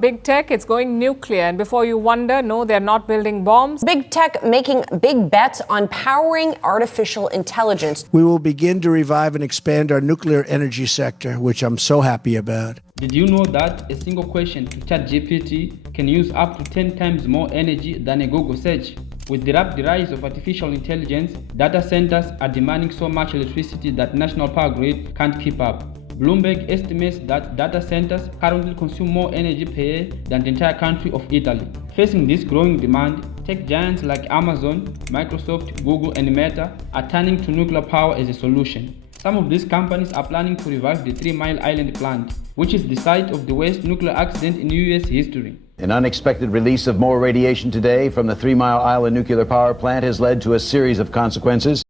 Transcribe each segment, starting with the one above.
Big tech, it's going nuclear. And before you wonder, no, they're not building bombs. Big tech making big bets on powering artificial intelligence. We will begin to revive and expand our nuclear energy sector, which I'm so happy about. Did you know that a single question to ChatGPT can use up to 10 times more energy than a Google search? With the rapid rise of artificial intelligence, data centers are demanding so much electricity that national power grid can't keep up. Bloomberg estimates that data centers currently consume more energy per year than the entire country of Italy. Facing this growing demand, tech giants like Amazon, Microsoft, Google, and Meta are turning to nuclear power as a solution. Some of these companies are planning to revive the 3 Mile Island plant, which is the site of the worst nuclear accident in US history. An unexpected release of more radiation today from the 3 Mile Island nuclear power plant has led to a series of consequences.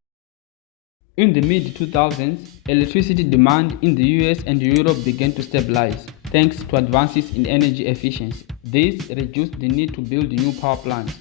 In the mid-2000s, electricity demand in the US and Europe began to stabilize, thanks to advances in energy efficiency. This reduced the need to build new power plants.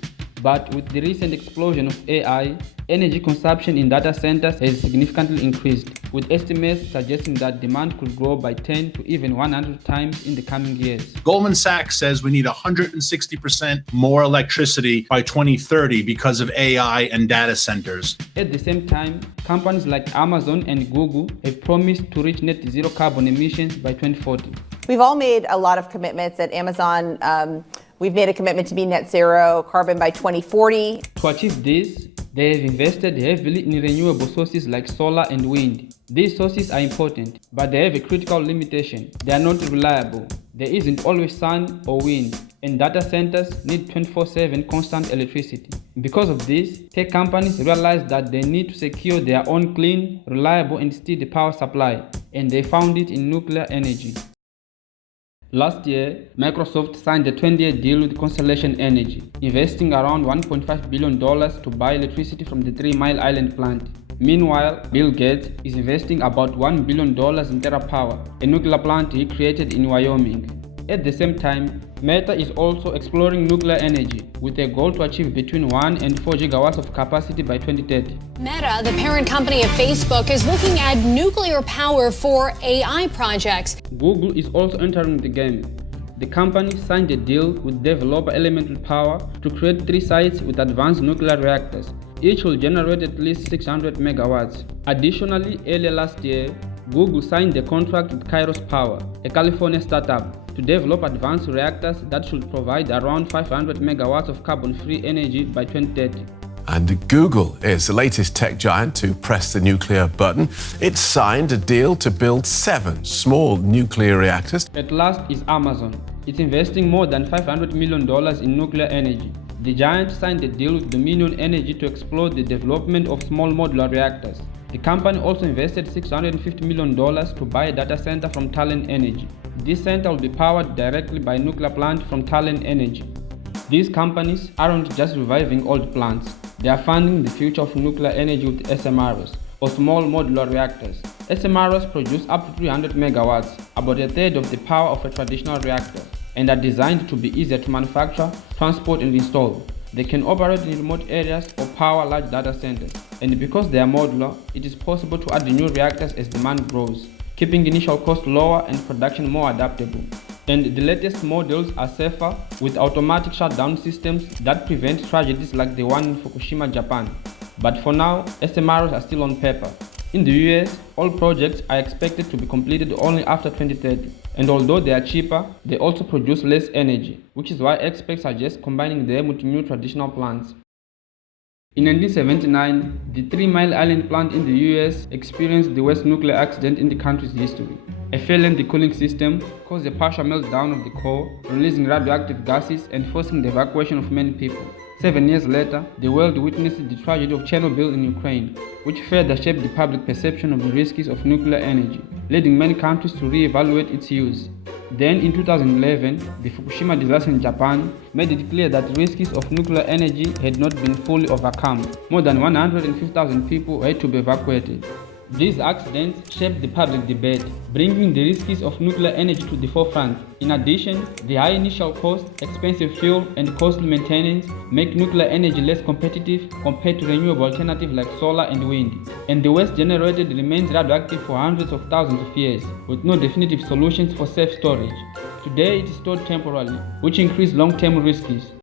But with the recent explosion of AI, energy consumption in data centers has significantly increased, with estimates suggesting that demand could grow by 10 to even 100 times in the coming years. Goldman Sachs says we need 160% more electricity by 2030 because of AI and data centers. At the same time, companies like Amazon and Google have promised to reach net zero carbon emissions by 2040. We've all made a lot of commitments at Amazon. We've made a commitment to be net zero carbon by 2040. To achieve this, they have invested heavily in renewable sources like solar and wind. These sources are important, but they have a critical limitation. They are not reliable. There isn't always sun or wind, and data centers need 24/7 constant electricity. Because of this, tech companies realized that they need to secure their own clean, reliable, and steady power supply, and they found it in nuclear energy. Last year, Microsoft signed a 20-year deal with Constellation Energy, investing around $1.5 billion to buy electricity from the 3 Mile Island plant. Meanwhile, Bill Gates is investing about $1 billion in TerraPower, a nuclear plant he created in Wyoming. At the same time, Meta is also exploring nuclear energy, with a goal to achieve between 1 and 4 gigawatts of capacity by 2030. Meta, the parent company of Facebook, is looking at nuclear power for AI projects. Google is also entering the game. The company signed a deal with developer Elemental Power to create 3 sites with advanced nuclear reactors. Each will generate at least 600 megawatts. Additionally, earlier last year, Google signed a contract with Kairos Power, a California startup, to develop advanced reactors that should provide around 500 megawatts of carbon-free energy by 2030. And Google is the latest tech giant to press the nuclear button. It signed a deal to build 7 small nuclear reactors. At last is Amazon. It's investing more than $500 million in nuclear energy. The giant signed a deal with Dominion Energy to explore the development of small modular reactors. The company also invested $650 million to buy a data center from Talon Energy. This center will be powered directly by a nuclear plant from Talon Energy. These companies aren't just reviving old plants. They are funding the future of nuclear energy with SMRs, or small modular reactors. SMRs produce up to 300 megawatts, about a third of the power of a traditional reactor, and are designed to be easier to manufacture, transport, and install. They can operate in remote areas or power large data centers. And because they are modular, it is possible to add new reactors as demand grows, keeping initial costs lower and production more adaptable. And the latest models are safer, with automatic shutdown systems that prevent tragedies like the one in Fukushima, Japan. But for now, SMRs are still on paper. In the US, all projects are expected to be completed only after 2030. And although they are cheaper, they also produce less energy, which is why experts suggest combining them with new traditional plants. In 1979, the 3 Mile Island plant in the US experienced the worst nuclear accident in the country's history. A failure in the cooling system caused a partial meltdown of the core, releasing radioactive gases and forcing the evacuation of many people. 7 years later, the world witnessed the tragedy of Chernobyl in Ukraine, which further shaped the public perception of the risks of nuclear energy, leading many countries to re-evaluate its use. Then, in 2011, the Fukushima disaster in Japan made it clear that risks of nuclear energy had not been fully overcome. More than 150,000 people had to be evacuated. These accidents shaped the public debate, bringing the risks of nuclear energy to the forefront. In addition, the high initial cost, expensive fuel, and costly maintenance make nuclear energy less competitive compared to renewable alternatives like solar and wind. And the waste generated remains radioactive for hundreds of thousands of years, with no definitive solutions for safe storage. Today, it is stored temporarily, which increases long-term risks.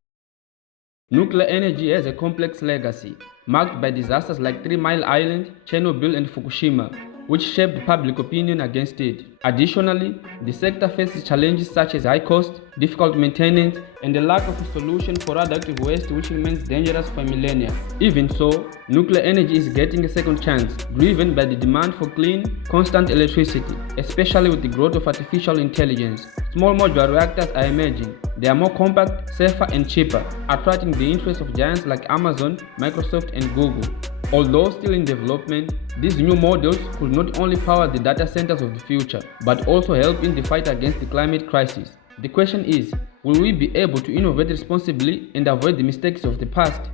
Nuclear energy has a complex legacy, marked by disasters like 3 Mile Island, Chernobyl, and Fukushima, which shaped public opinion against it. Additionally, the sector faces challenges such as high cost, difficult maintenance, and the lack of a solution for radioactive waste, which remains dangerous for millennia. Even so, nuclear energy is getting a second chance, driven by the demand for clean, constant electricity, especially with the growth of artificial intelligence. Small modular reactors are emerging. They are more compact, safer, and cheaper, attracting the interest of giants like Amazon, Microsoft, and Google. Although still in development, these new models could not only power the data centers of the future, but also help in the fight against the climate crisis. The question is, will we be able to innovate responsibly and avoid the mistakes of the past?